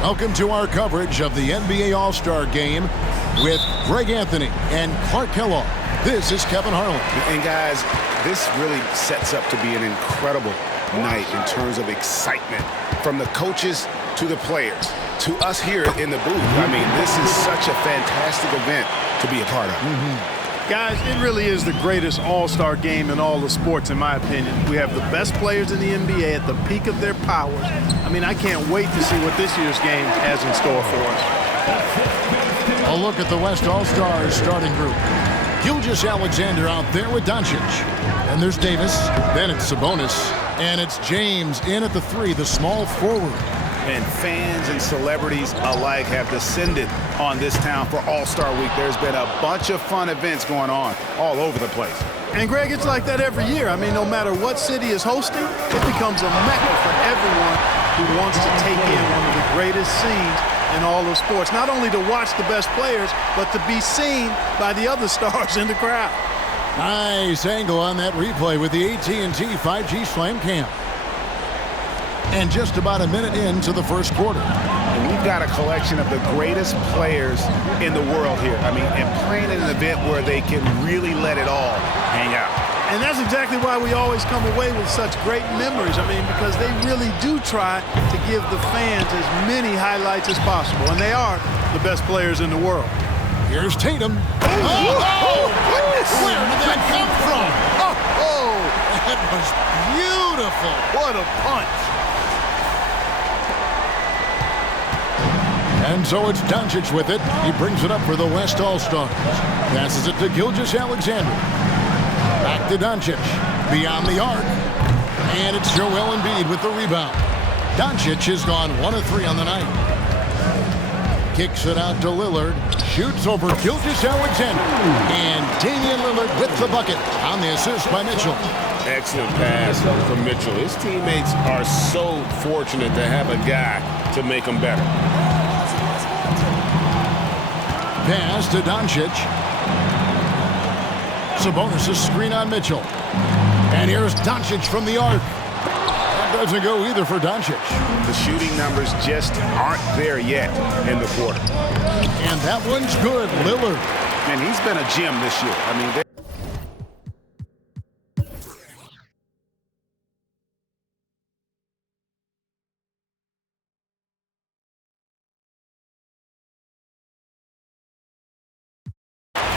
Welcome to our coverage of the NBA All-Star Game with Greg Anthony and Clark Kellogg. This is Kevin Harlan. And guys, this really sets up to be an incredible night in terms of excitement. From the coaches to the players to us here in the booth. I mean, this is such a fantastic event to be a part of. Guys, it really is the greatest all-star game in all the sports, in my opinion. We have the best players in the NBA at the peak of their powers. I mean, I can't wait to see what this year's game has in store for us. A look at the West All-Stars starting group. Gilgeous-Alexander out there with Doncic. And there's Davis. Then it's Sabonis. And it's James in at the 3, the small forward. And fans and celebrities alike have descended on this town for All-Star Week. There's been a bunch of fun events going on all over the place. And, Greg, it's like that every year. I mean, no matter what city is hosting, it becomes a mecca for everyone who wants to take in one of the greatest scenes in all of sports. Not only to watch the best players, but to be seen by the other stars in the crowd. Nice angle on that replay with the AT&T 5G Slam Cam. And just about a minute into the first quarter. And we've got a collection of the greatest players in the world here. I mean, and playing in an event where they can really let it all hang out. And that's exactly why we always come away with such great memories. I mean, because they really do try to give the fans as many highlights as possible. And they are the best players in the world. Here's Tatum. Oh, goodness! Where did that come from? Oh, that was beautiful. What a punch. And so it's Doncic with it. He brings it up for the West All-Stars. Passes it to Gilgeous-Alexander. Back to Doncic. Beyond the arc. And it's Joel Embiid with the rebound. Doncic has gone 1 of 3 on the night. Kicks it out to Lillard. Shoots over Gilgeous-Alexander. And Damian Lillard with the bucket on the assist by Mitchell. Excellent pass from Mitchell. His teammates are so fortunate to have a guy to make them better. Pass to Doncic. Sabonis' screen on Mitchell. And here's Doncic from the arc. That doesn't go either for Doncic. The shooting numbers just aren't there yet in the quarter. And that one's good, Lillard. And he's been a gem this year. I mean,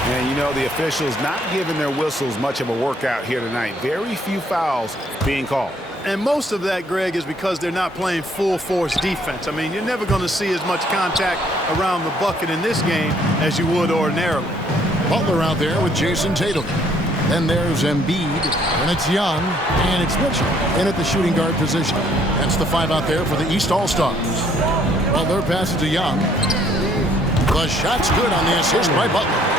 and you know, the officials not giving their whistles much of a workout here tonight. Very few fouls being called. And most of that, Greg, is because they're not playing full-force defense. I mean, you're never going to see as much contact around the bucket in this game as you would ordinarily. Butler out there with Jason Tatum. Then there's Embiid, and it's Young, and it's Mitchell in at the shooting guard position. That's the 5 out there for the East All-Stars. Butler passes to Young. The shot's good on the assist by Butler.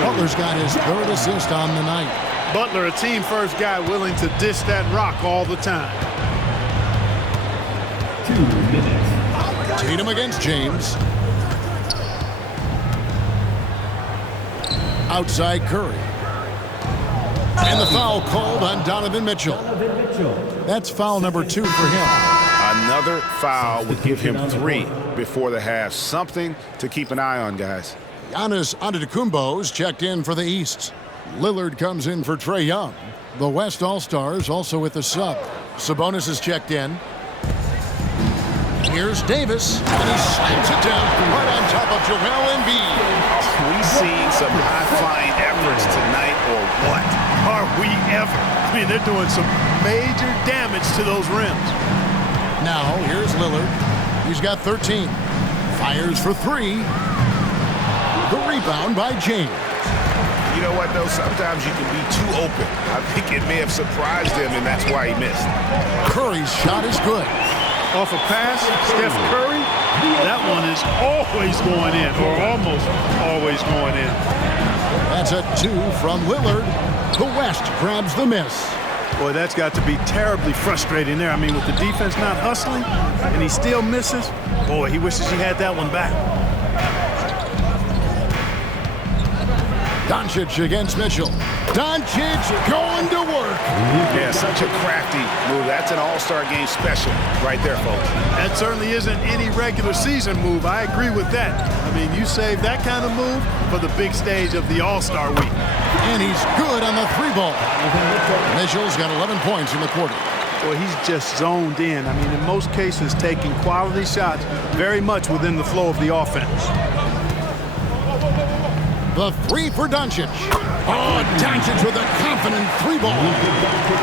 Butler's got his 3rd assist on the night. Butler, a team-first guy willing to dish that rock all the time. 2 minutes. Tatum against James. Outside Curry. And the foul called on Donovan Mitchell. That's foul number 2 for him. Another foul would give him 3 before the half. Something to keep an eye on, guys. Giannis Antetokounmpo's checked in for the East. Lillard comes in for Trae Young. The West All-Stars also with the sub. Sabonis is checked in. Here's Davis, and he slams it down right on top of Joel Embiid. We seen some high-flying efforts tonight, or what? Are we ever? I mean, they're doing some major damage to those rims. Now, here's Lillard. He's got 13. Fires for 3. The rebound by James. You know what, though? Sometimes you can be too open. I think it may have surprised him, and that's why he missed. Curry's shot is good. Off a pass, Steph Curry, that one is always going in, or almost always going in. That's a 2 from Lillard. The West grabs the miss. Boy, that's got to be terribly frustrating there. I mean, with the defense not hustling, and he still misses, boy, he wishes he had that one back. Doncic against Mitchell. Doncic going to work. Yeah, such a crafty move. That's an all-star game special right there, folks. That certainly isn't any regular season move. I agree with that. I mean, you save that kind of move for the big stage of the All-Star week. And he's good on the three ball. Mitchell's got 11 points in the quarter. Well, he's just zoned in. I mean, in most cases, taking quality shots very much within the flow of the offense. The three for Doncic. Oh, Doncic with a confident three ball.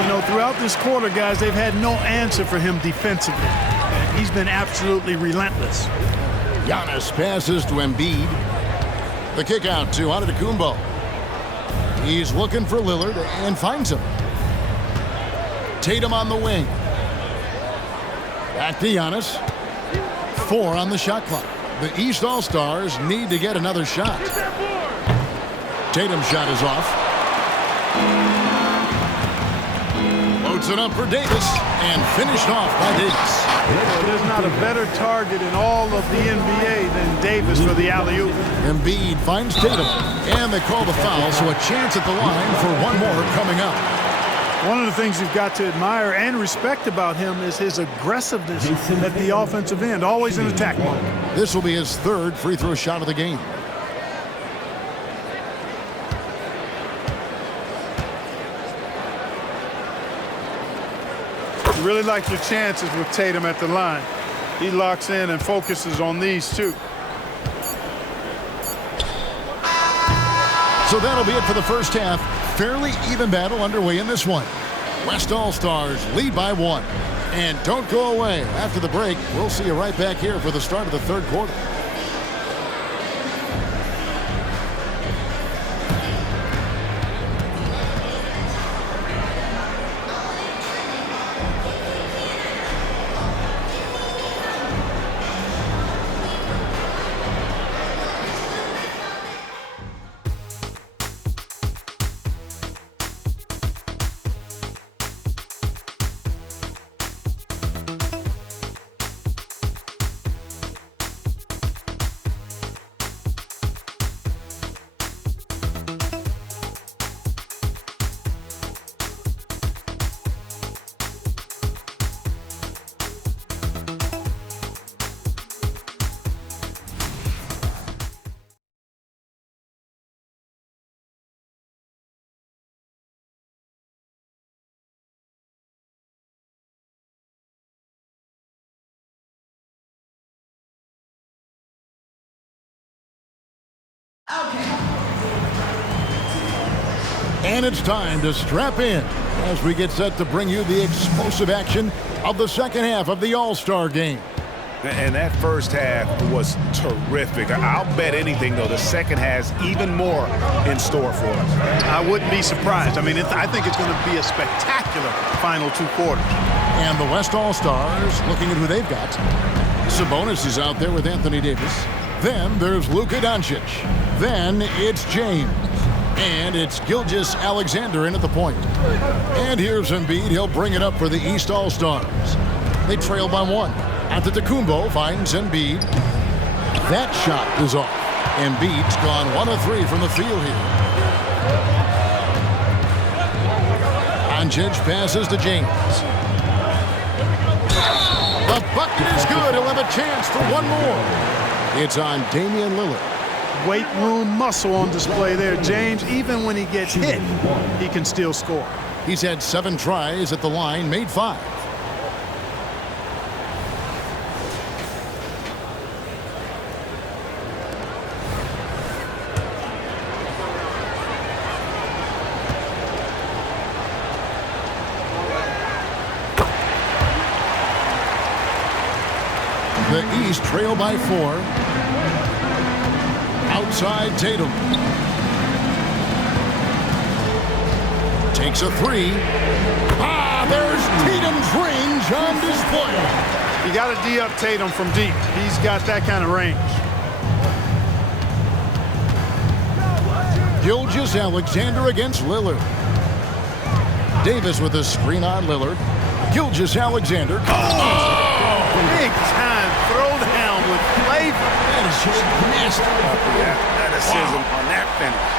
You know, throughout this quarter, guys, they've had no answer for him defensively. And he's been absolutely relentless. Giannis passes to Embiid. The kick out to Antetokounmpo. He's looking for Lillard and finds him. Tatum on the wing. Back to Giannis. 4 on the shot clock. The East All-Stars need to get another shot. Tatum's shot is off. Loads it up for Davis and finished off by Davis. Well, there's not a better target in all of the NBA than Davis for the alley-oop. Embiid finds Tatum, and they call the foul, so a chance at the line for one more coming up. One of the things you've got to admire and respect about him is his aggressiveness at the offensive end, always in attack mode. This will be his 3rd free throw shot of the game. You really like your chances with Tatum at the line. He locks in and focuses on these two. So that'll be it for the first half. Fairly even battle underway in this one. West All-Stars lead by 1. And don't go away. After the break, we'll see you right back here for the start of the 3rd quarter. And it's time to strap in as we get set to bring you the explosive action of the second half of the All-Star game. And that first half was terrific. I'll bet anything, though, the second has even more in store for us. I wouldn't be surprised. I mean, I think it's going to be a spectacular final 2 quarters. And the West All-Stars looking at who they've got. Sabonis is out there with Anthony Davis. Then there's Luka Doncic. Then it's James. And it's Gilgeous-Alexander in at the point. And here's Embiid. He'll bring it up for the East All-Stars. They trail by 1. Antetokounmpo finds Embiid. That shot is off. Embiid's gone 1 of 3 from the field here. Doncic passes to James. The bucket is good. He'll have a chance for one more. It's on Damian Lillard. Weight room muscle on display there. James, even when he gets hit, he can still score. He's had 7 tries at the line, made 5. The East trail by 4. Outside Tatum. Takes a 3. There's Tatum's range on display. You got to D up Tatum from deep. He's got that kind of range. Gilgeous-Alexander against Lillard. Davis with a screen on Lillard. Gilgeous-Alexander. Big time throwdown with flavor. That is just nasty. Yeah, athleticism on that finish.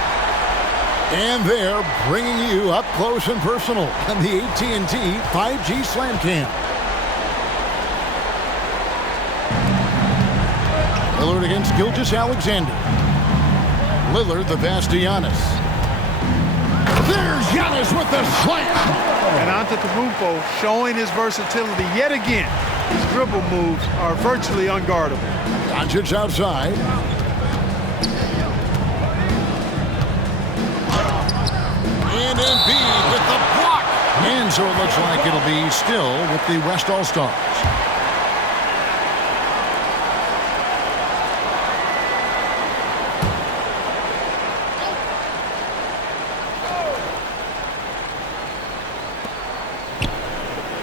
And they're bringing you up close and personal on the AT&T 5G Slam Cam. Lillard against Gilgeous-Alexander. Lillard, the pass to Giannis. There's Giannis with the slam. And Antetokounmpo showing his versatility yet again. His dribble moves are virtually unguardable. Doncic outside. And Embiid with the block. And so it looks like it'll be still with the West All-Stars.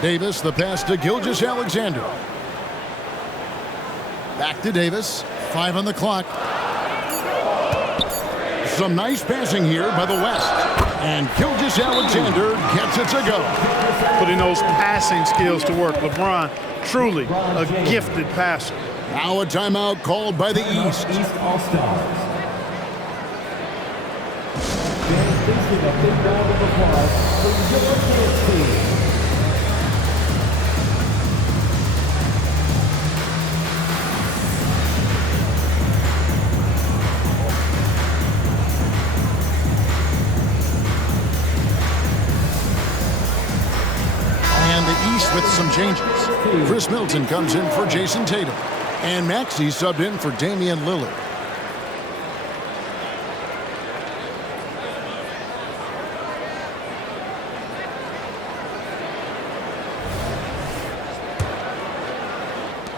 Davis, the pass to Gilgeous-Alexander. Back to Davis. 5 on the clock. Some nice passing here by the West. And Gilgeous-Alexander gets it to go. Putting those passing skills to work. LeBron, truly a gifted passer. Now a timeout called by the East. East All-Stars. Fans facing a big round of applause for your dance team. With some changes. Chris Middleton comes in for Jason Tatum. And Maxey subbed in for Damian Lillard.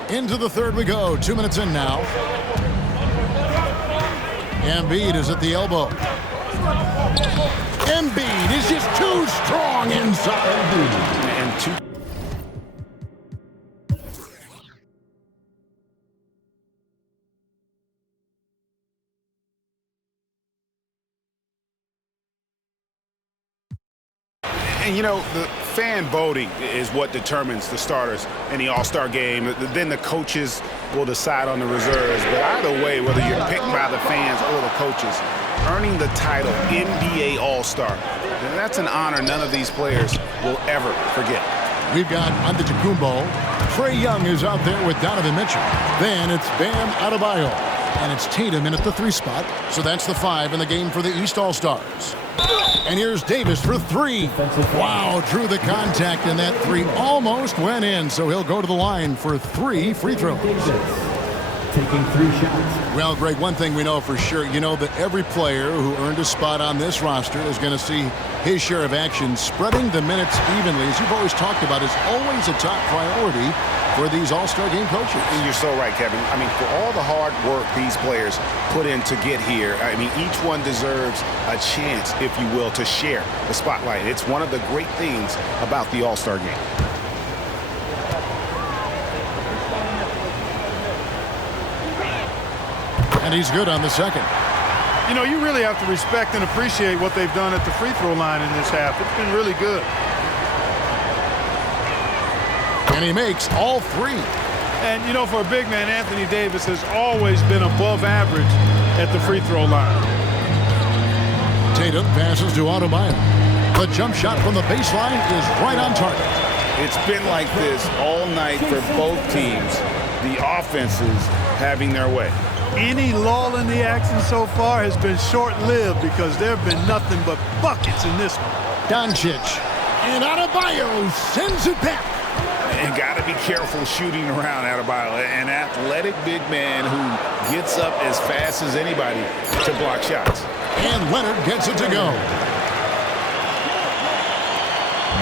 Into the third we go. 2 minutes in now. Embiid is at the elbow. Embiid is just too strong inside. And two. And, you know, the fan voting is what determines the starters in the All-Star game. Then the coaches will decide on the reserves. But either way, whether you're picked by the fans or the coaches, earning the title NBA All-Star, that's an honor none of these players will ever forget. We've got Antetokounmpo. Trae Young is out there with Donovan Mitchell. Then it's Bam Adebayo. And it's Tatum in at the 3 spot. So that's the 5 in the game for the East All-Stars. And here's Davis for 3. Wow, drew the contact, and that 3 almost went in. So he'll go to the line for 3 free throws. Taking 3 shots. Well, Greg, one thing we know for sure, you know that every player who earned a spot on this roster is going to see his share of action. Spreading the minutes evenly, as you've always talked about, is always a top priority for these All-Star game coaches. And you're so right, Kevin. I mean, for all the hard work these players put in to get here, I mean, each one deserves a chance, if you will, to share the spotlight. It's one of the great things about the All-Star game. And he's good on the second. You know, you really have to respect and appreciate what they've done at the free throw line in this half. It's been really good. And he makes all 3. And, you know, for a big man, Anthony Davis has always been above average at the free throw line. Tatum passes to Adebayo. The jump shot from the baseline is right on target. It's been like this all night for both teams. The offenses having their way. Any lull in the action so far has been short-lived because there have been nothing but buckets in this one. Doncic. And Adebayo sends it back. And got to be careful shooting around Adebayo. An athletic big man who gets up as fast as anybody to block shots. And Leonard gets it to go.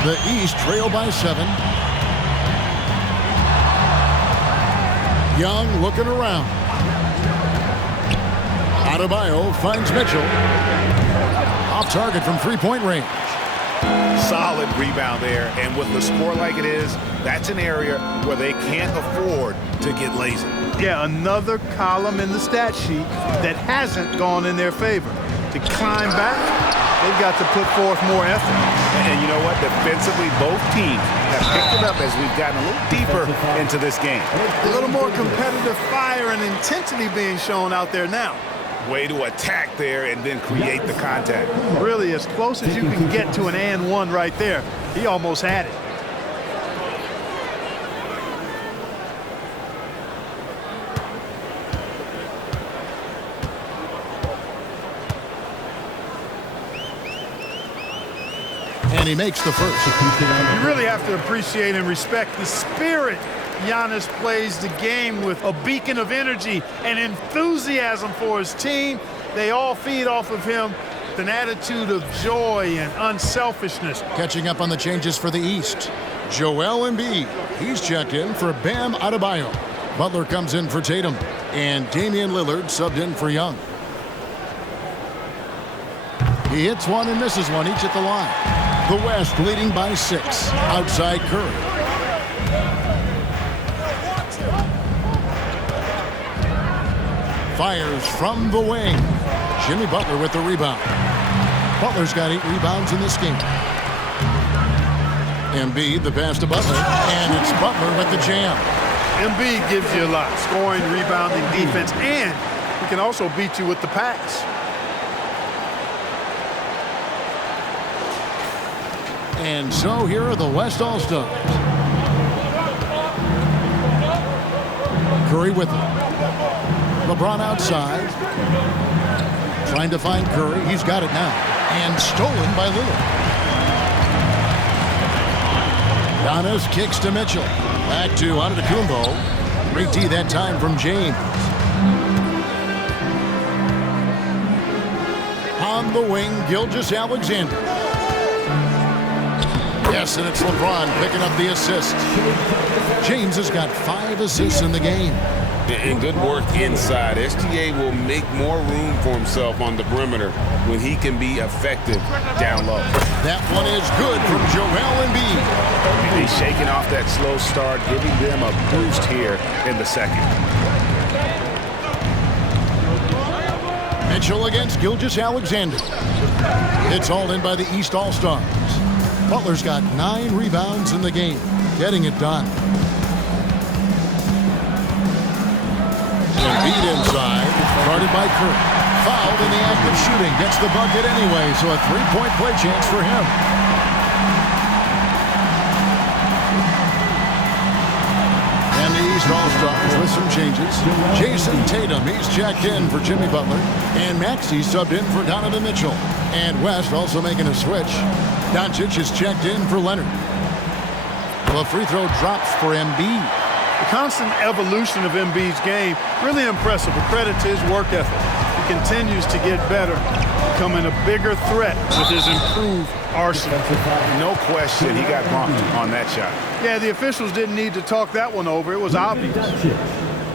The East trail by 7. Young looking around. Adebayo finds Mitchell. Off target from 3-point range. Solid rebound there, and with the score like it is, that's an area where they can't afford to get lazy. Yeah, another column in the stat sheet that hasn't gone in their favor. To climb back, they've got to put forth more effort. And you know what? Defensively, both teams have picked it up as we've gotten a little deeper into this game. A little more competitive fire and intensity being shown out there now. Way to attack there and then create the contact. Really, as close as you can get to an and one right there. He almost had it. And he makes the first. You really have to appreciate and respect the spirit Giannis plays the game with, a beacon of energy and enthusiasm for his team. They all feed off of him with an attitude of joy and unselfishness. Catching up on the changes for the East. Joel Embiid. He's checked in for Bam Adebayo. Butler comes in for Tatum. And Damian Lillard subbed in for Young. He hits one and misses one, each at the line. The West leading by 6. Outside Curry. Fires from the wing. Jimmy Butler with the rebound. Butler's got 8 rebounds in this game. Embiid, the pass to Butler. And it's Butler with the jam. Embiid gives you a lot. Scoring, rebounding, defense, and he can also beat you with the pass. And so here are the West All-Stars. Curry with it. LeBron outside. Trying to find Curry. He's got it now. And stolen by Lillard. Giannis kicks to Mitchell. Back to Antetokounmpo. Great D that time from James. On the wing, Gilgeous-Alexander. Yes, and it's LeBron picking up the assist. James has got 5 assists in the game. And good work inside. SGA will make more room for himself on the perimeter when he can be effective down low. That one is good from Joel Embiid. He's shaking off that slow start, giving them a boost here in the second. Mitchell against Gilgeous-Alexander. It's all in by the East All-Stars. Butler's got 9 rebounds in the game, getting it done. Embiid inside, guarded by Curry. Fouled in the act of shooting, gets the bucket anyway, so a 3-point play chance for him. And the East All-Stars with some changes. Jason Tatum, he's checked in for Jimmy Butler. And Maxey subbed in for Donovan Mitchell. And West also making a switch. Doncic is checked in for Leonard. Well, a free throw drops for Embiid. The constant evolution of Embiid's game, really impressive. A credit to his work ethic. He continues to get better, becoming a bigger threat with his improved arsenal. No question he got bumped on that shot. Yeah, the officials didn't need to talk that one over. It was obvious.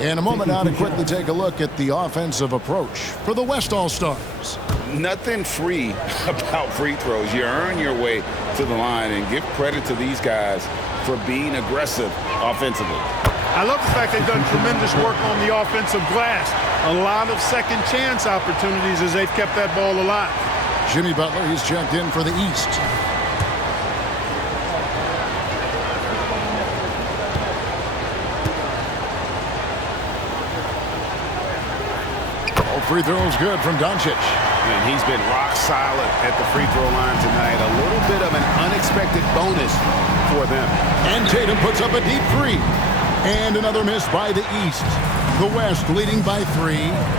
In a moment now to quickly take a look at the offensive approach for the West All-Stars. Nothing free about free throws. You earn your way to the line, and give credit to these guys for being aggressive offensively. I love the fact they've done tremendous work on the offensive glass. A lot of second chance opportunities as they've kept that ball alive. Jimmy Butler, he's checked in for the East. All free throws good from Doncic. And he's been rock solid at the free throw line tonight. A little bit of an unexpected bonus for them. And Tatum puts up a deep 3. And another miss by the East. The West leading by 3.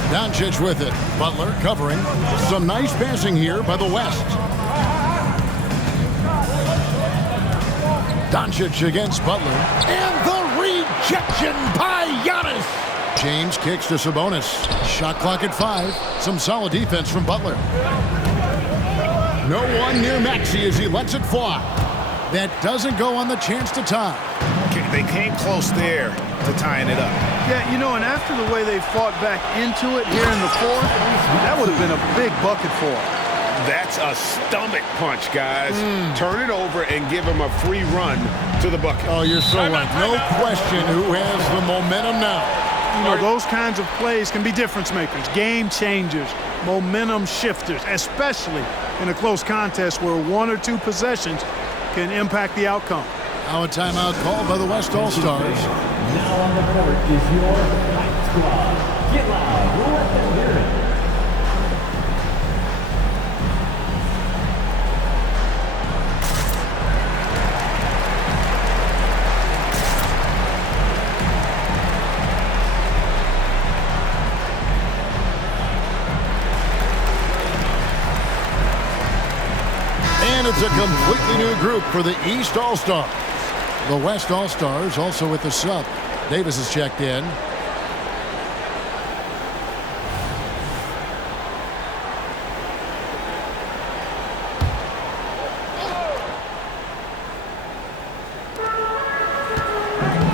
Doncic with it. Butler covering. Some nice passing here by the West. Doncic against Butler. And the rejection by Giannis. James kicks to Sabonis. Shot clock at 5. Some solid defense from Butler. No one near Maxey as he lets it fly. That doesn't go on the chance to tie. They came close there to tying it up. Yeah, you know, and after the way they fought back into it here in the fourth, that would have been a big bucket for them. That's a stomach punch, guys. Turn it over and give him a free run to the bucket. Oh, you're so right. No question who has the momentum now. You know, those kinds of plays can be difference makers, game changers, momentum shifters, especially in a close contest where 1 or 2 possessions can impact the outcome. Now a timeout called by the West All-Stars. Now on the court is your Fight Squad. Get loud. Let them hear it. And it's a completely new group for the East All-Stars. The West All-Stars also with the sub. Davis is checked in.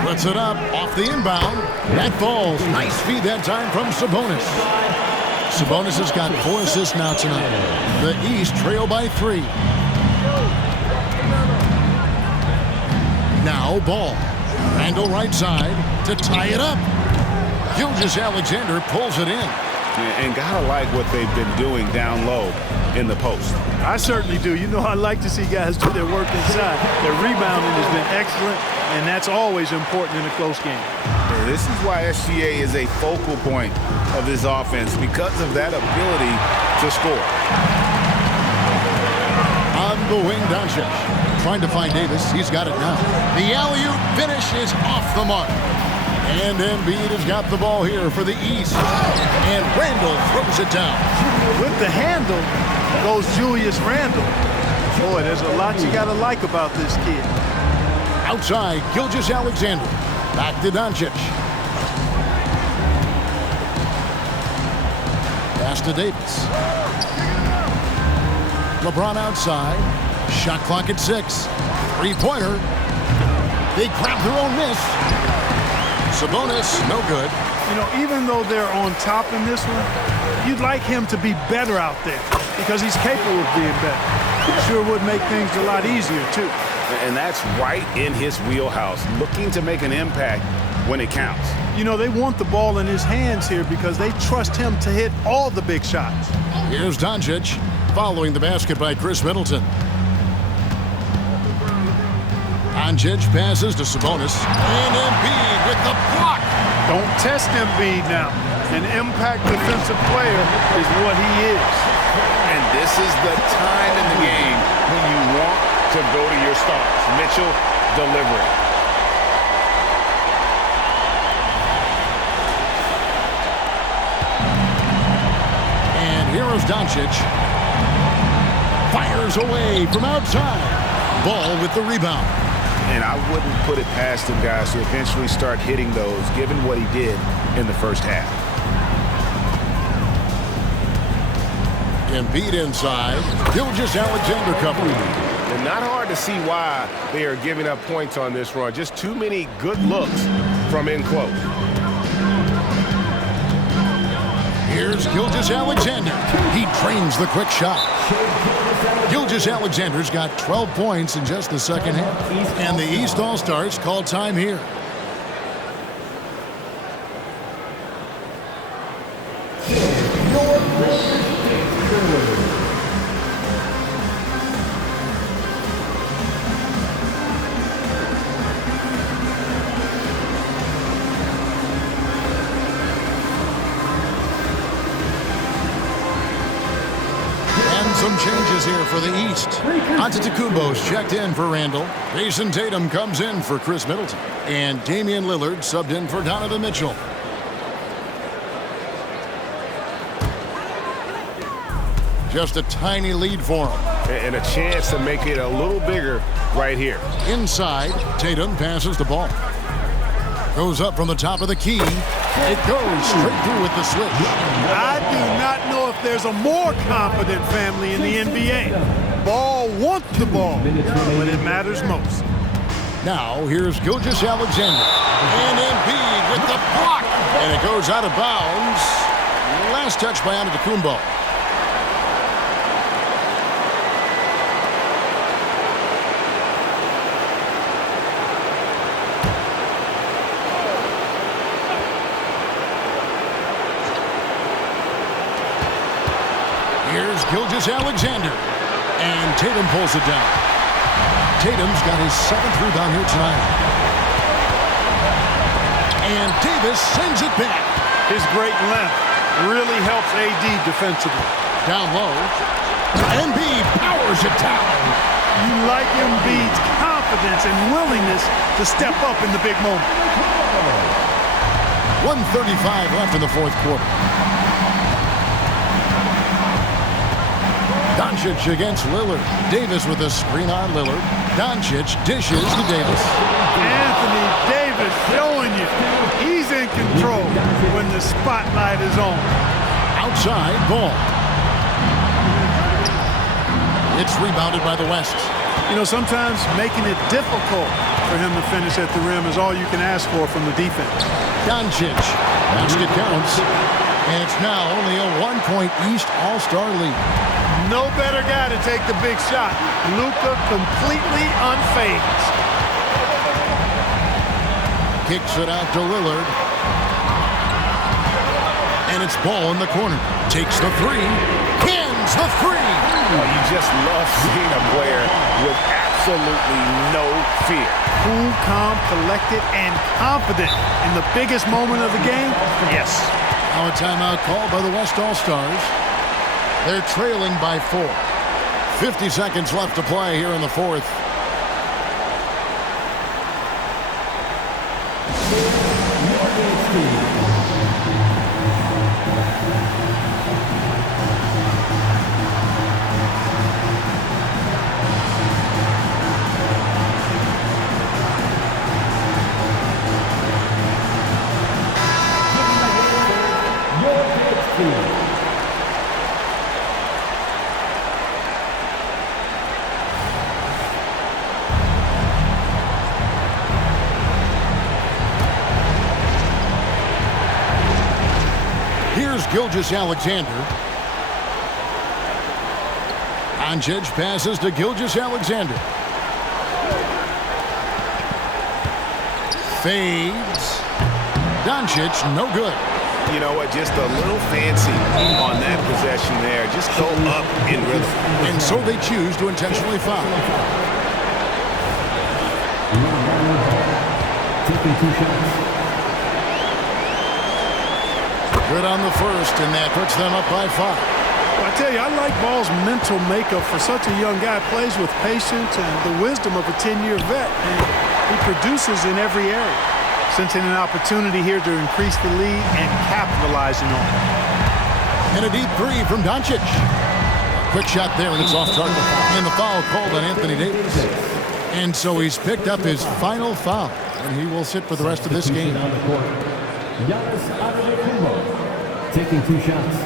Puts it up off the inbound. That falls. Nice feed that time from Sabonis. Sabonis has got 4 assists now tonight. The East trail by 3. Now ball. Randall right side to tie it up. Gilgeous-Alexander pulls it in. And gotta like what they've been doing down low in the post. I certainly do. You know, I like to see guys do their work inside. Their rebounding has been excellent, and that's always important in a close game. This is why SGA is a focal point of this offense, because of that ability to score. On the wing, Doncic. Trying to find Davis. He's got it now. The alley-oop finish is off the mark. And Embiid has got the ball here for the East. And Randall throws it down. With the handle goes Julius Randle. Boy, there's a lot you got to like about this kid. Outside, Gilgeous-Alexander. Back to Doncic. Pass to Davis. LeBron outside. Shot clock at 6. Three-pointer. They grab their own miss. Sabonis, no good. You know, even though they're on top in this one, you'd like him to be better out there because he's capable of being better. Sure would make things a lot easier, too. And that's right in his wheelhouse, looking to make an impact when it counts. You know, they want the ball in his hands here because they trust him to hit all the big shots. Here's Doncic, following the basket by Chris Middleton. Doncic passes to Sabonis. And Embiid with the block. Don't test Embiid now. An impact defensive player is what he is. And this is the time in the game when you want to go to your stars. Mitchell delivering. And here is Doncic. Fires away from outside. Ball with the rebound. And I wouldn't put it past him, guys, to eventually start hitting those, given what he did in the first half. Embiid inside. Gilgeous-Alexander covering. And not hard to see why they are giving up points on this run. Just too many good looks from in close. Here's Gilgeous-Alexander. He trains the quick shot. Gilgeous-Alexander's got 12 points in just the second half. And the East All-Stars call time here. Some changes here for the East. Antetokounmpo's checked in for Randall. Jason Tatum comes in for Chris Middleton. And Damian Lillard subbed in for Donovan Mitchell. Just a tiny lead for him. And a chance to make it a little bigger right here. Inside, Tatum passes the ball. Goes up from the top of the key. It goes straight through with the switch. I do not know if there's a more confident family in the NBA. Ball wants the ball when it matters most. Now, here's Gilgeous-Alexander. And Embiid with the block. And it goes out of bounds. Last touch by Antetokounmpo. Here's Gilgeous-Alexander. And Tatum pulls it down. Tatum's got his 7th rebound here tonight. And Davis sends it back. His great length really helps AD defensively. Down low. Embiid powers it down. You like Embiid's confidence and willingness to step up in the big moment. 1:35 left in the fourth quarter. Doncic against Lillard. Davis with a screen on Lillard. Doncic dishes to Davis. Anthony Davis showing you he's in control when the spotlight is on. Outside ball. It's rebounded by the West. You know, sometimes making it difficult for him to finish at the rim is all you can ask for from the defense. Doncic. Basket counts. And it's now only a 1-point East All-Star lead. No better guy to take the big shot. Luka completely unfazed. Kicks it out to Lillard. And it's ball in the corner. Takes the three. Hands the three. Oh, you just love seeing a player with absolutely no fear. Cool, calm, collected, and confident in the biggest moment of the game. Yes. Now a timeout called by the West All-Stars. They're trailing by 4. 50 seconds left to play here in the fourth. Gilgeous-Alexander. Doncic passes to Gilgeous-Alexander. Fades. Doncic, no good. You know what? Just a little fancy on that possession there. Just go up in rhythm. And so they choose to intentionally foul. Taking 2 shots. Good on the first, and that puts them up by 5. Well, I tell you, I like Ball's mental makeup for such a young guy. Plays with patience and the wisdom of a 10-year vet, and he produces in every area. Sensing an opportunity here to increase the lead and capitalizing on it. And a deep three from Doncic. Quick shot there, and it's off target. And the foul called on Anthony Davis. And so he's picked up his final foul, and he will sit for the rest of this game. Taking 2 shots.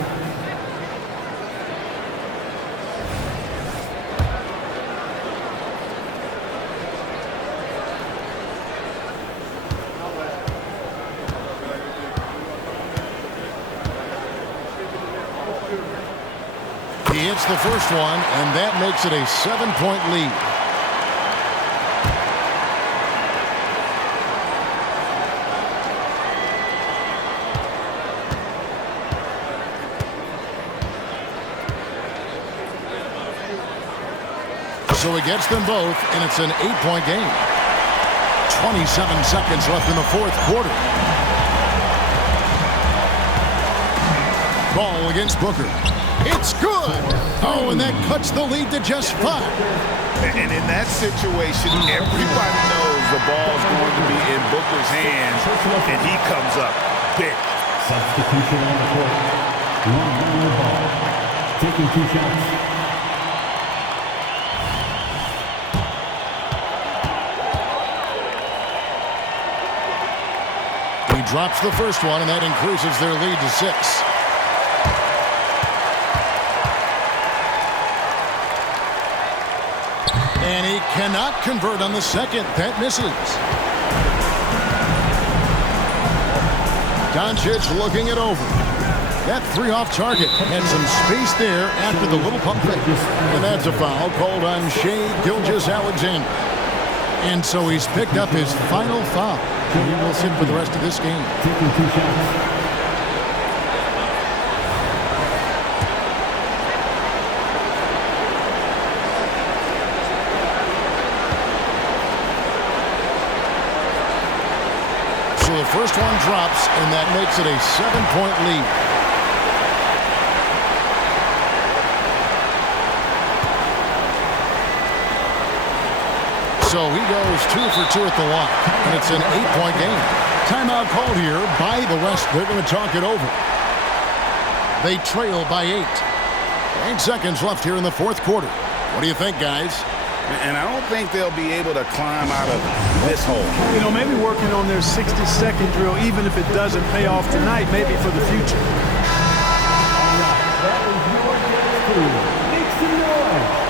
He hits the first one, and that makes it a 7-point lead. So he gets them both, and it's an 8-point game. 27 seconds left in the fourth quarter. Ball against Booker. It's good. Oh, and that cuts the lead to just 5. And in that situation, everybody knows the ball's going to be in Booker's hands, and he comes up big. Substitution on the court. One ball. Taking 2 shots. Drops the first one, and that increases their lead to 6. And he cannot convert on the second. That misses. Doncic looking it over. That 3 off target. Had some space there after the little pump fake. And that's a foul called on Shai Gilgeous-Alexander. And so he's picked up his final foul. He will sit for the rest of this game. Taking 2 shots. So the first one drops, and that makes it a 7-point lead. So he goes 2 for 2 at the line, and it's an 8-point game. Timeout called here by the West. They're going to talk it over. They trail by 8. 8 seconds left here in the fourth quarter. What do you think, guys? And I don't think they'll be able to climb out of this hole. You know, maybe working on their 60-second drill, even if it doesn't pay off tonight, maybe for the future. All right, that is your dance crew. Make some noise.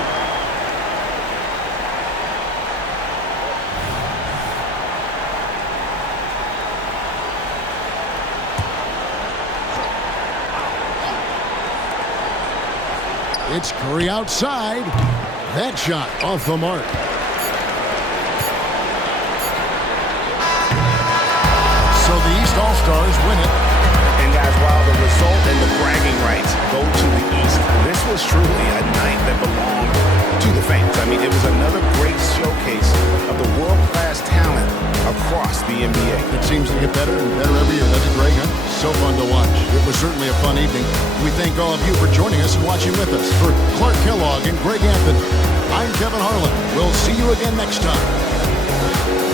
It's Curry outside. That shot off the mark. So the East All-Stars win it. And guys, while the result and the bragging rights go to the East, this was truly a night that belonged to the fans. I mean, it was another great showcase of the world-class talent across the NBA. It seems to get better and better every year. That's great, huh? So fun to watch. It was certainly a fun evening. We thank all of you for joining us and watching with us. For Clark Kellogg and Greg Anthony, I'm Kevin Harlan. We'll see you again next time.